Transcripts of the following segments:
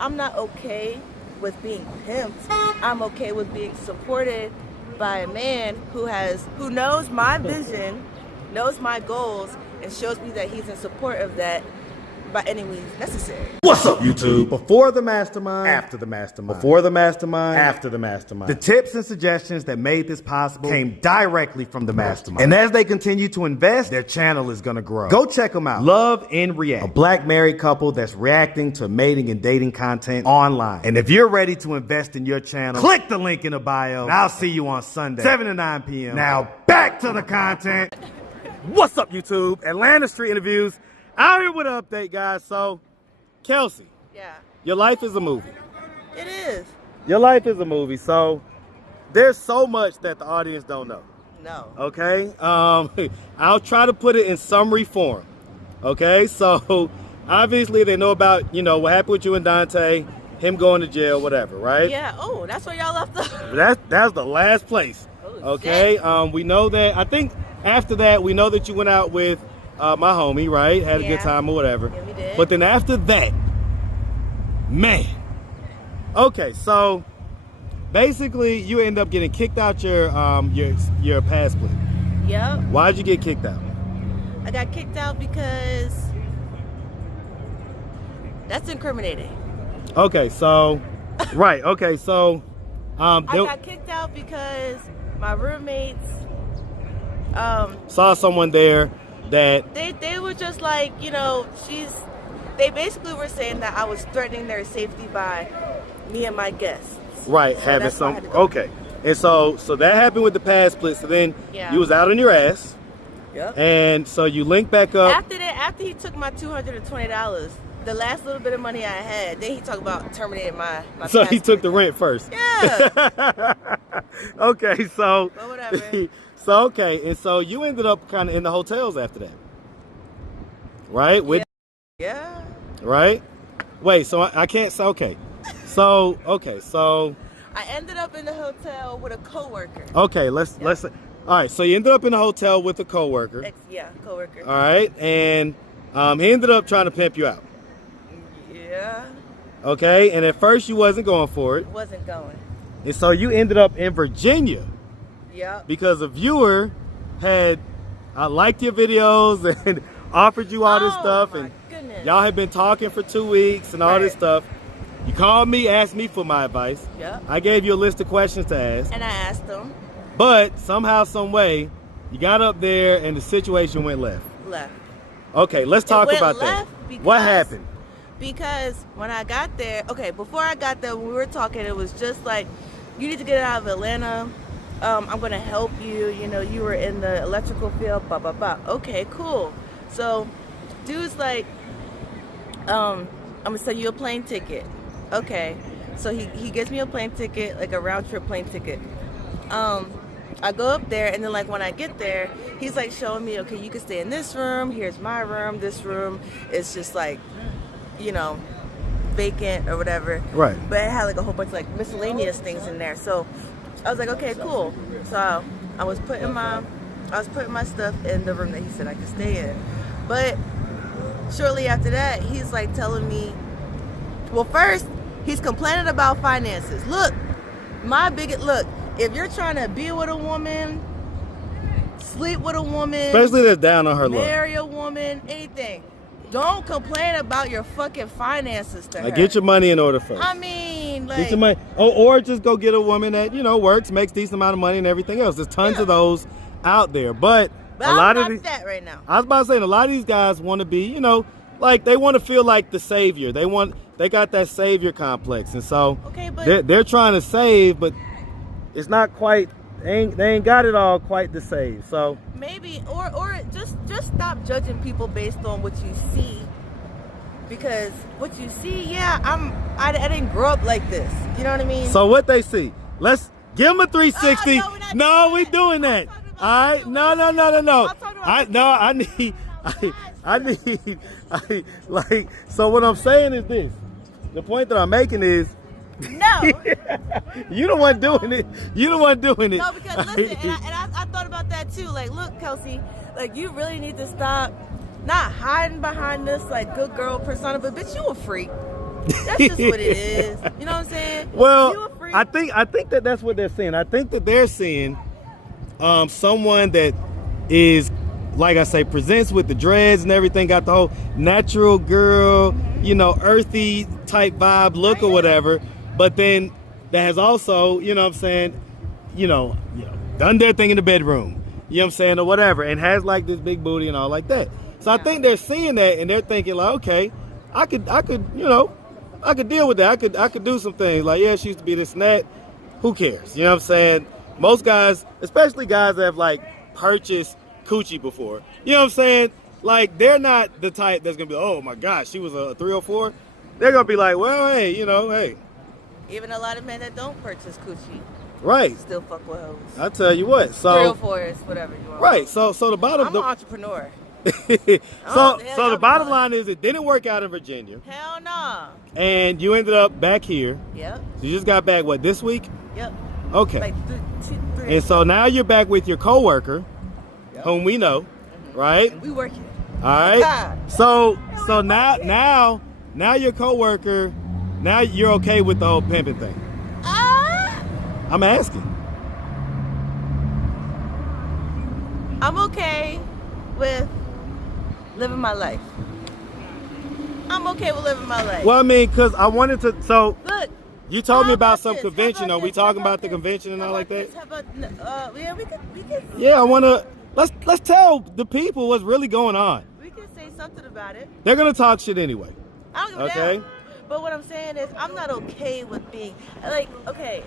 I'm not okay with being pimped. I'm okay with being supported by a man who knows my vision, knows my goals, and shows me that he's in support of that by any means necessary. What's up, YouTube? Before the mastermind, after the mastermind. Before the mastermind, after the mastermind. The tips and suggestions that made this possible came directly from the mastermind. And as they continue to invest, their channel is gonna grow. Go check them out. Love and React, a black married couple that's reacting to mating and dating content online. And if you're ready to invest in your channel, click the link in the bio. And I'll see you on Sunday, 7 to 9 p.m. Now back to the content. What's up, YouTube? Atlanta Street Interviews. Out here with an update, guys. So, Kelsey. Yeah. Your life is a movie. It is. Your life is a movie. So, there's so much that the audience don't know. No. Okay? I'll try to put it in summary form. Okay? So, obviously, they know about, you know, what happened with you and Dante, him going to jail, whatever, right? Yeah. Oh, that's where y'all left off. That's the last place. Oh, okay? We know that, I think after that, we know that you went out with my homie, right? Had a good time or whatever. Yeah, we did. But then after that, man. Okay, so basically you end up getting kicked out your pass split. Yep. Why'd you get kicked out? I got kicked out because that's incriminating. Okay, so right. Okay, so I got kicked out because my roommates saw someone there that they were just like, you know, they basically were saying that I was threatening their safety by me and my guests. Right, so having some okay. And so that happened with the pass split. So then you was out on your ass. Yep. And so you linked back up. After he took my $220, the last little bit of money I had, then he talked about terminating my so he took the rent first. Yeah. Okay, so but whatever. So okay, and so you ended up kind of in the hotels after that, right? With yeah. Right. Wait, so I can't say okay. So I ended up in the hotel with a coworker. Okay, let's all right. So you ended up in the hotel with a coworker. Coworker. All right, and he ended up trying to pimp you out. Yeah. Okay, and at first you wasn't going for it. Wasn't going. And so you ended up in Virginia. Yeah. Because a viewer had liked your videos and offered you all this stuff, and y'all had been talking for 2 weeks and all this stuff. You called me, asked me for my advice. Yeah. I gave you a list of questions to ask. And I asked them. But somehow, some way, you got up there and the situation went left. Left. Okay, let's talk about that. What happened? Because when I got there, before I got there, when we were talking, it was just like, you need to get out of Atlanta. I'm going to help you. You know, you were in the electrical field, blah, blah, blah. Okay, cool. So, dude's like, I'm going to send you a plane ticket. Okay. So, he gets me a plane ticket, like a round trip plane ticket. I go up there, and then, like, when I get there, he's, like, showing me, okay, you can stay in this room. Here's my room. This room is just, like, you know, vacant or whatever. Right. But it had, like, a whole bunch of, like, miscellaneous things in there. So, I was like, okay, cool. So I was putting my stuff in the room that he said I could stay in. But shortly after that, he's like telling me, well, first he's complaining about finances. Look, if you're trying to be with a woman, sleep with a woman, especially that's down on her luck, marry a woman, anything, don't complain about your fucking finances to her. Get your money in order first. I mean, like, get your money, or just go get a woman that, you know, works, makes decent amount of money and everything else. There's tons of those out there, but a lot of these, that right now. I was about to say, a lot of these guys want to be, you know, like they want to feel like the savior. They got that savior complex, and so they're trying to save, but it's not quite. They ain't got it all quite to save. So maybe, or just stop judging people based on what you see, because what you see, I didn't grow up like this. You know what I mean? So what they see, let's give them a 360. No, we doing that. All right, no. I need, like. So what I'm saying is this. The point that I'm making is, no. You the one doing it. No, because listen, and I thought about that too. Like, look, Kelsey, like, you really need to stop not hiding behind this, like, good girl persona, but bitch, you a freak. That's just what it is. You know what I'm saying? Well, I think that's what they're saying. I think that they're seeing someone that is, like I say, presents with the dreads and everything, got the whole natural girl, you know, earthy type vibe look or whatever, but then that has also, you know what I'm saying, you know, done their thing in the bedroom, you know what I'm saying, or whatever, and has like this big booty and all like that. So I think they're seeing that and they're thinking like, okay, I could, you know, I could deal with that. I could do some things. Like, yeah, she used to be this and that. Who cares? You know what I'm saying? Most guys, especially guys that have like purchased coochie before, you know what I'm saying? Like, they're not the type that's gonna be, oh my gosh, she was a 304. They're gonna be like, well, hey, you know, hey. Even a lot of men that don't purchase coochie, right, still fuck with hoes. I tell you what, so 304s, whatever you want. Right. So the bottom. I'm an entrepreneur. so the bottom line is it didn't work out in Virginia. Hell no. And you ended up back here. Yep. You just got back, what, this week? Yep. Okay. Like three and so now you're back with your coworker, whom we know, right? And we working. All right. So now your coworker, now you're okay with the whole pimping thing. I'm asking. I'm okay with living my life. I'm okay with living my life. Well, I mean, because I wanted to, so look, you told me about some this? convention. Are we talking about the convention and all like that? How about, yeah, we could. Yeah, I want to, let's tell the people what's really going on. We can say something about it. They're going to talk shit anyway. I don't give a damn. But what I'm saying is, I'm not okay with being, like, okay,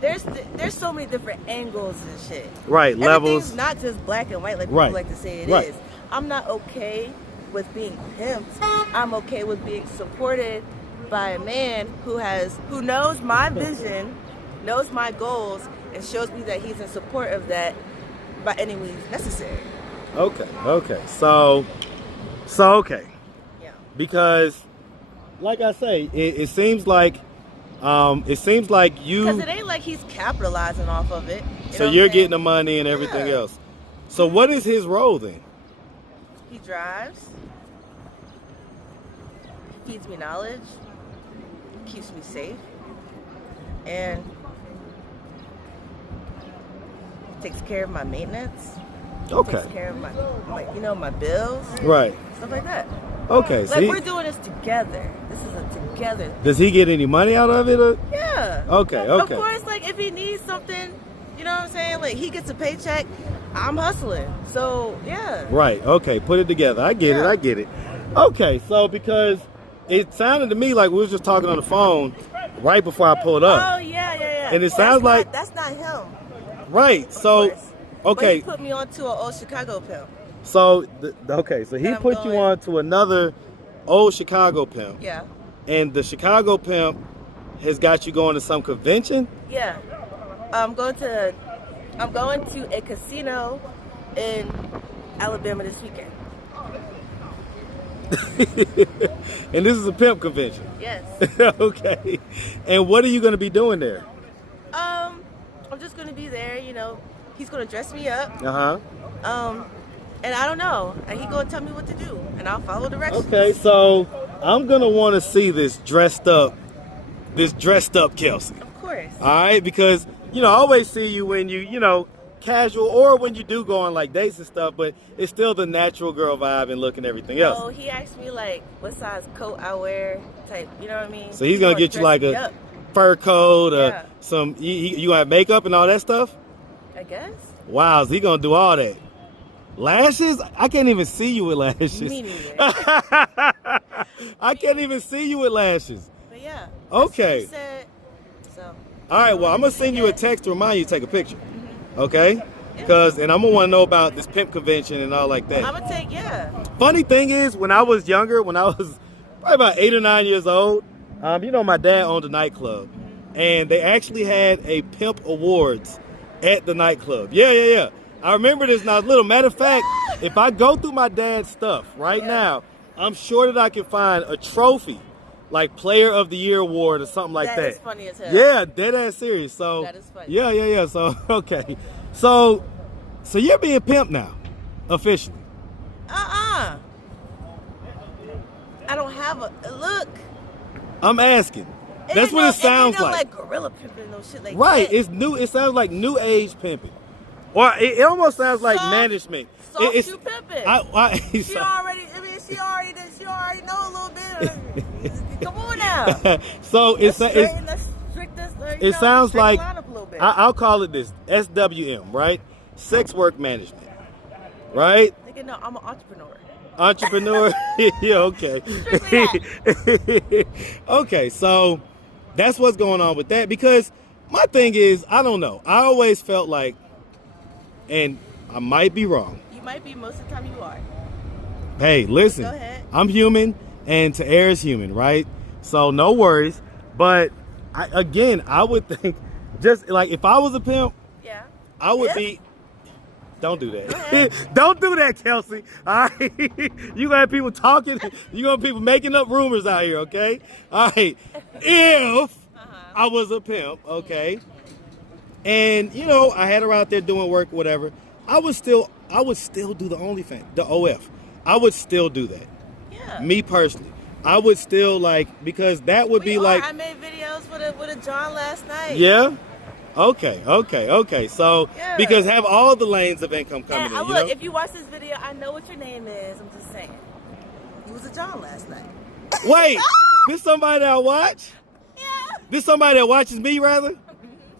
there's so many different angles and shit. Right, levels. Everything's not just black and white like people like to say it is. I'm not okay with being pimped. I'm okay with being supported by a man who knows my vision, knows my goals, and shows me that he's in support of that by any means necessary. Okay. So okay. Yeah. Because, like I say, it seems like you. Because it ain't like he's capitalizing off of it. So you're getting the money and everything else. So what is his role then? He drives. He feeds me knowledge. Keeps me safe. And takes care of my maintenance. Okay. Takes care of my bills. Right. Stuff like that. Okay. Like, we're doing this together. This is a together. Does he get any money out of it? Or? Yeah. Okay. Of course, like, if he needs something, you know what I'm saying? Like, he gets a paycheck, I'm hustling. So, yeah. Right. Okay. Put it together. I get it. Okay. So, because it sounded to me like we was just talking on the phone right before I pulled up. Oh, yeah. And it sounds like... That's not him. Right. So, okay. But he put me on to an old Chicago pimp. So, so he put you on to another old Chicago pimp. Yeah. And the Chicago pimp has got you going to some convention? Yeah. I'm going to a casino in Alabama this weekend. And this is a pimp convention? Yes. Okay. And what are you going to be doing there? I'm just going to be there, you know. He's going to dress me up. Uh-huh. And I don't know. And he's going to tell me what to do. And I'll follow directions. Okay, so I'm going to want to see this dressed up Kelsey. Of course. All right, because, you know, I always see you when you know, casual or when you do go on like dates and stuff, but it's still the natural girl vibe and look and everything else. Oh, he asked me like what size coat I wear type, you know what I mean? So he's going to get you like a fur coat, some, you going to have makeup and all that stuff? I guess. Wow, is he going to do all that? Lashes? I can't even see you with lashes. Me neither. I can't even see you with lashes. But yeah. Okay. That's what he said. So. All right, well, I'm going to send you a text to remind you to take a picture. Mm-hmm. Okay? And I'm going to want to know about this pimp convention and all like that. I'm going to take, Funny thing is, when I was younger, when I was probably about 8 or 9 years old, you know, my dad owned a nightclub. And they actually had a pimp awards at the nightclub. Yeah. I remember this when I was little. Matter of fact, if I go through my dad's stuff right now, I'm sure that I can find a trophy, like Player of the Year award or something like that. That is funny as hell. Yeah, dead ass serious. So that is funny. Yeah. So okay, so you're being pimp now, officially. I don't have a look. I'm asking. That's what it sounds like gorilla pimping no shit like right. that. It's new. It sounds like new age pimping, or it almost sounds like management. Soft shoe pimping. She already know a little bit. Come on now. So it sounds like I'll call it this SWM, right? Sex work management, right? Nigga, no, I'm an entrepreneur. Entrepreneur. Yeah, okay. Okay, so that's what's going on with that, because my thing is, I don't know. I always felt like, and I might be wrong. You might be, most of the time you are. Hey, listen. Go ahead. I'm human and to air is human, right? So no worries. But I would think, just like if I was a pimp, yeah, I would be. Don't do that. Don't do that, Kelsey. All right. You gonna have people talking. You gonna have people making up rumors out here, okay? All right. If I was a pimp, okay, and you know I had her out there doing work, whatever, I would still do the OnlyFans, the OF. I would still do that. Yeah. Me personally, I would still because that would be like. I made videos with a John last night. Yeah. Okay. So, because have all the lanes of income coming in. Look, if you watch this video, I know what your name is. I'm just saying. You was a John last night. Wait, this somebody that I watch? Yeah. This somebody that watches me, rather?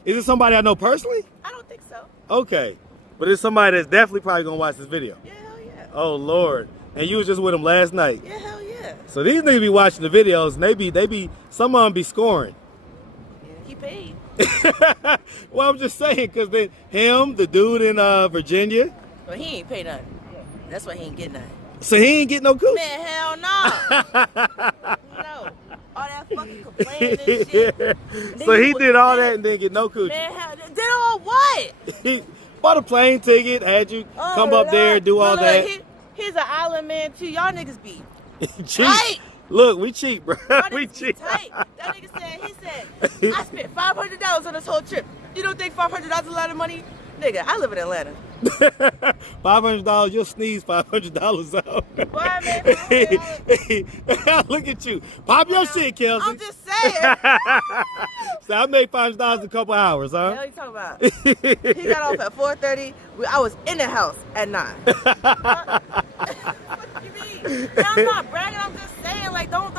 Is it somebody I know personally? I don't think so. Okay. But it's somebody that's definitely probably going to watch this video. Yeah, hell yeah. Oh, Lord. And you was just with him last night. Yeah, hell yeah. So these niggas be watching the videos, and they be some of them be scoring. Yeah, he paid. Well, I'm just saying, because then him, the dude in Virginia. Well, he ain't pay nothing. That's why he ain't get nothing. So he ain't get no coochie? Man, hell no. No. All that fucking complaining and shit. So he did all that and didn't get no coochie? Man, hell, did all what? He bought a plane ticket, had you come up there, do all that. He's an island man, too. Y'all niggas be cheap. Tight. Look, we cheap, bro. We cheap. Tight. That nigga said, I spent $500 on this whole trip. You don't think $500 is a lot of money? Nigga, I live in Atlanta. $500, you'll sneeze $500 out. Boy, man, look at you. Pop your shit, Kelsey. I'm just saying. So I made $500 in a couple hours, huh? What are you talking about? He got off at 4:30. I was in the house at 9. What you mean? I'm not bragging. I'm just saying, like, don't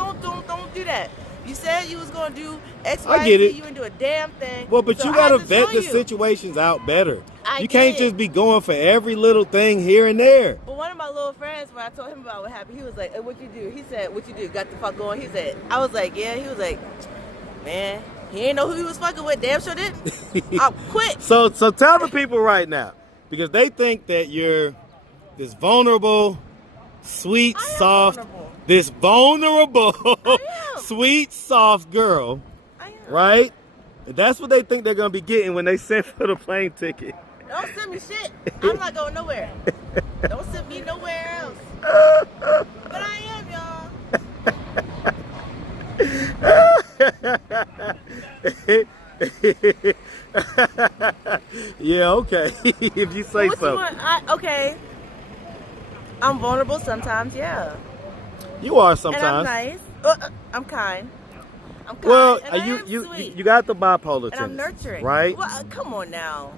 do that. You said you was gonna do X, Y, Z. You didn't do a damn thing. Well, but so you gotta vet the situations out better. You can't just be going for every little thing here and there. But one of my little friends, when I told him about what happened, he was like, hey, "What you do?" He said, "What you do? Got the fuck going?" He said, "I was like, yeah." He was like, "Man, he ain't know who he was fucking with. Damn sure didn't." I quit. So tell the people right now, because they think that you're this vulnerable, sweet, soft. This vulnerable, sweet, soft girl, right? That's what they think they're going to be getting when they send for the plane ticket. Don't send me shit. I'm not going nowhere. Don't send me nowhere else. But I am, y'all. Yeah, okay. If you say so. Okay. I'm vulnerable sometimes, yeah. You are sometimes. And I'm nice. I'm kind. I'm kind. Well, and you got the bipolar tendency. And I'm nurturing. Right? Well, come on now.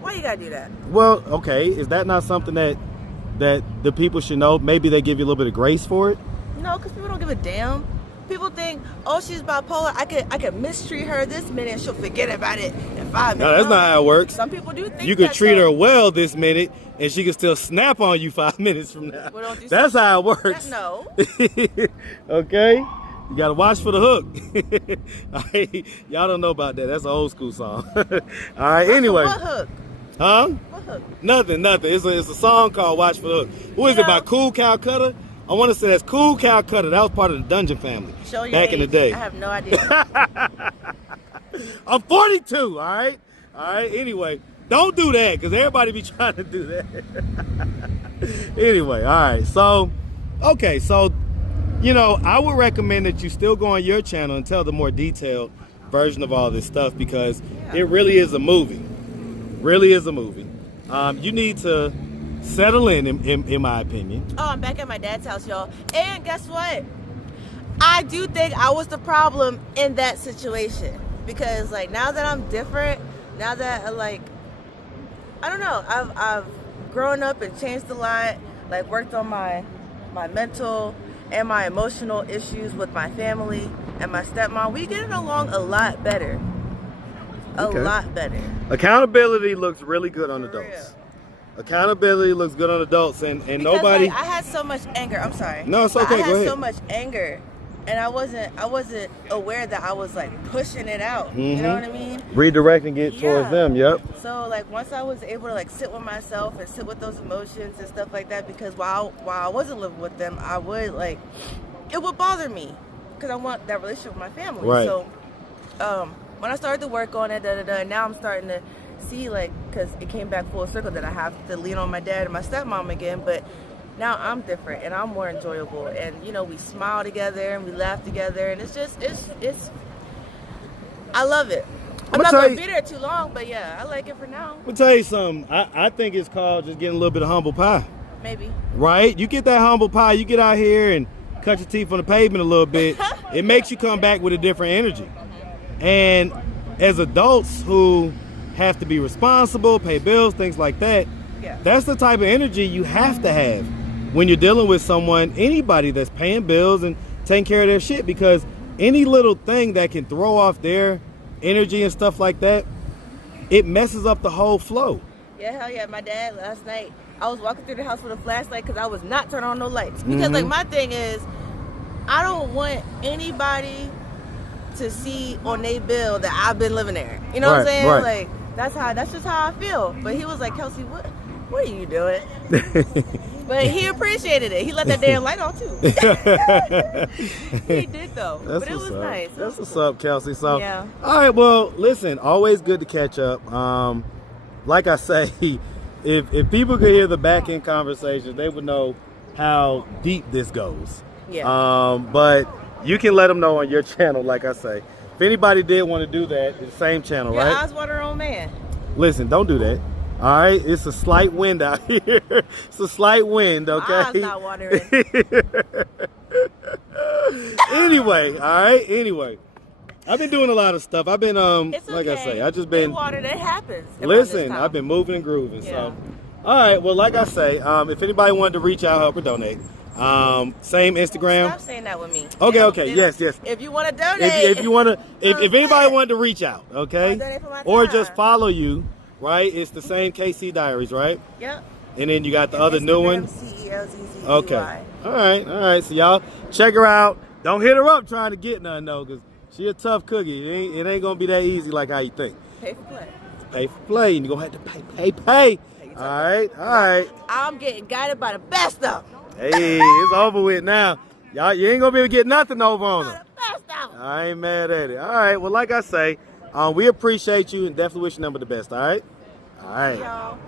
Why you gotta do that? Well, okay. Is that not something that the people should know? Maybe they give you a little bit of grace for it? No, because people don't give a damn. People think, oh, she's bipolar. I could mistreat her this minute and she'll forget about it in 5 minutes. No, that's not how it works. Some people do think you could treat her well this minute and she can still snap on you 5 minutes from now. Well, that's how it works. No. Okay? You gotta watch for the hook. Y'all don't know about that. That's an old school song. All right, anyway. What hook? Huh? What hook? Nothing. It's a song called Watch for the Hook. Who is it, by Cool Calcutta? I want to say that's Cool Calcutta. That was part of the Dungeon Family back in the day. I have no idea. I'm 42, all right? All right, anyway, don't do that, because everybody be trying to do that. Anyway, all right, so, okay, so, you know, I would recommend that you still go on your channel and tell the more detailed version of all this stuff, because it really is a movie. Really is a movie. You need to settle in my opinion. Oh, I'm back at my dad's house, y'all. And guess what? I do think I was the problem in that situation because like now that I'm different, now that like I don't know, I've grown up and changed a lot, like worked on my mental and my emotional issues with my family and my stepmom. We getting along a lot better. A lot better. Accountability looks really good on adults. Real. Accountability looks good on adults and Because, nobody like, I had so much anger. I'm sorry. No, it's okay. I Go had ahead. so much anger, and I wasn't aware that I was like pushing it out. You know what I mean? Redirecting it towards them. Yep. So like once I was able to like sit with myself and sit with those emotions and stuff like that, because while I wasn't living with them, I would like it would bother me because I want that relationship with my family. Right. So when I started to work on it, now I'm starting to see, like, because it came back full circle that I have to lean on my dad and my stepmom again, but now I'm different and I'm more enjoyable, and you know, we smile together and we laugh together, and it's just it's I love it. I'm not gonna be there too long, but yeah, I like it for now. I'm gonna tell you something. I think it's called just getting a little bit of humble pie. Maybe. Right? You get that humble pie, you get out here and cut your teeth on the pavement a little bit, it makes you come back with a different energy. And as adults who have to be responsible, pay bills, things like that, that's the type of energy you have to have when you're dealing with someone, anybody that's paying bills and taking care of their shit, because any little thing that can throw off their energy and stuff like that, it messes up the whole flow. Yeah, hell yeah. My dad last night, I was walking through the house with a flashlight because I was not turning on no lights. Because like my thing is, I don't want anybody to see on their bill that I've been living there. You know what I'm saying? Right. Like that's just how I feel. But he was like, Kelsey, what are you doing? But he appreciated it. He let that damn light on too. He did though. That's but it was nice. That's what's up, Kelsey. So yeah. All right, well, listen, always good to catch up. Like I say, if people could hear the back end conversations, they would know how deep this goes. Yeah. But you can let them know on your channel, like I say. If anybody did want to do that, it's the same channel, Your right? eyes water on man. Listen, don't do that. All right, it's a slight wind out here. It's a slight wind, okay? My eyes not watering. Anyway, all right. Anyway, I've been doing a lot of stuff. I've been It's like okay. I say, I just been water that happens. Listen, I've been moving and grooving. Yeah. So, all right. Well, like I say, if anybody wanted to reach out, help or donate, same Instagram. Stop saying that with me. Okay. Yes. If you want to donate, If you want to, if anybody wanted to reach out, okay, donate for my or time. just follow you, right? It's the same KC Diaries, right? Yep. And then you got the other new one. CELZZEY. Okay. All right. So y'all check her out. Don't hit her up trying to get none though, cause she a tough cookie. It ain't gonna be that easy like how you think. Pay for play. Pay for play, and you gonna have to pay. All right. I'm getting guided by the best of them. Hey, it's over with now. Y'all, you ain't gonna be able to get nothing over on her. Best of them. I ain't mad at it. All right. Well, like I say, we appreciate you and definitely wish you number the best. All right. Y'all.